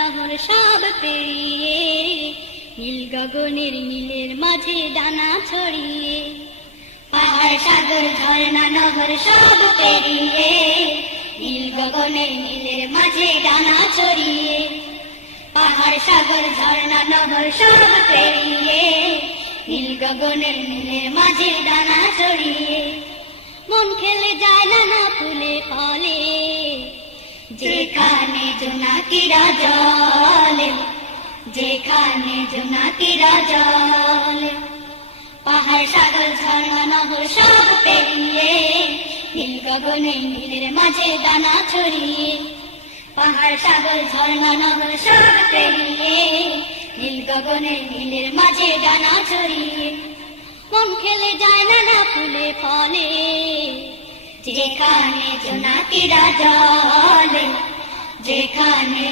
নহর সব পেরিয়ে নীল গগনের নীলের মাঝে ডানা ছড়িয়ে। পাহাড় সাগর ঝর্ণা নহর সব পেরিয়ে নীল গগনের নীলের মাঝে ডানা ছড়িয়ে। পাহাড় সাগর ঝর্ণা নহর সব পেরিয়ে নীল গগনের নীলের মাঝে ডানা ছড়িয়ে। মন খেলে যায় নানা ফুলে ফলে যেখানে জোনাকিরা জলে, যেখানে জোনাকিরা জলে। পাহাড় সাগর ঝর্ণা নহর সব পেরিয়ে নীল গগনের নীলের মাঝে ডানা ছড়িয়ে। পাহাড় সাগর ঝর্ণা নহর সব পেরিয়ে নীল গগনের নীলের মাঝে ডানা ছড়িয়ে। মন খেলে যায় নানা ফুলে ফলে যেখানে জোনাকিরা জলে, যেখানে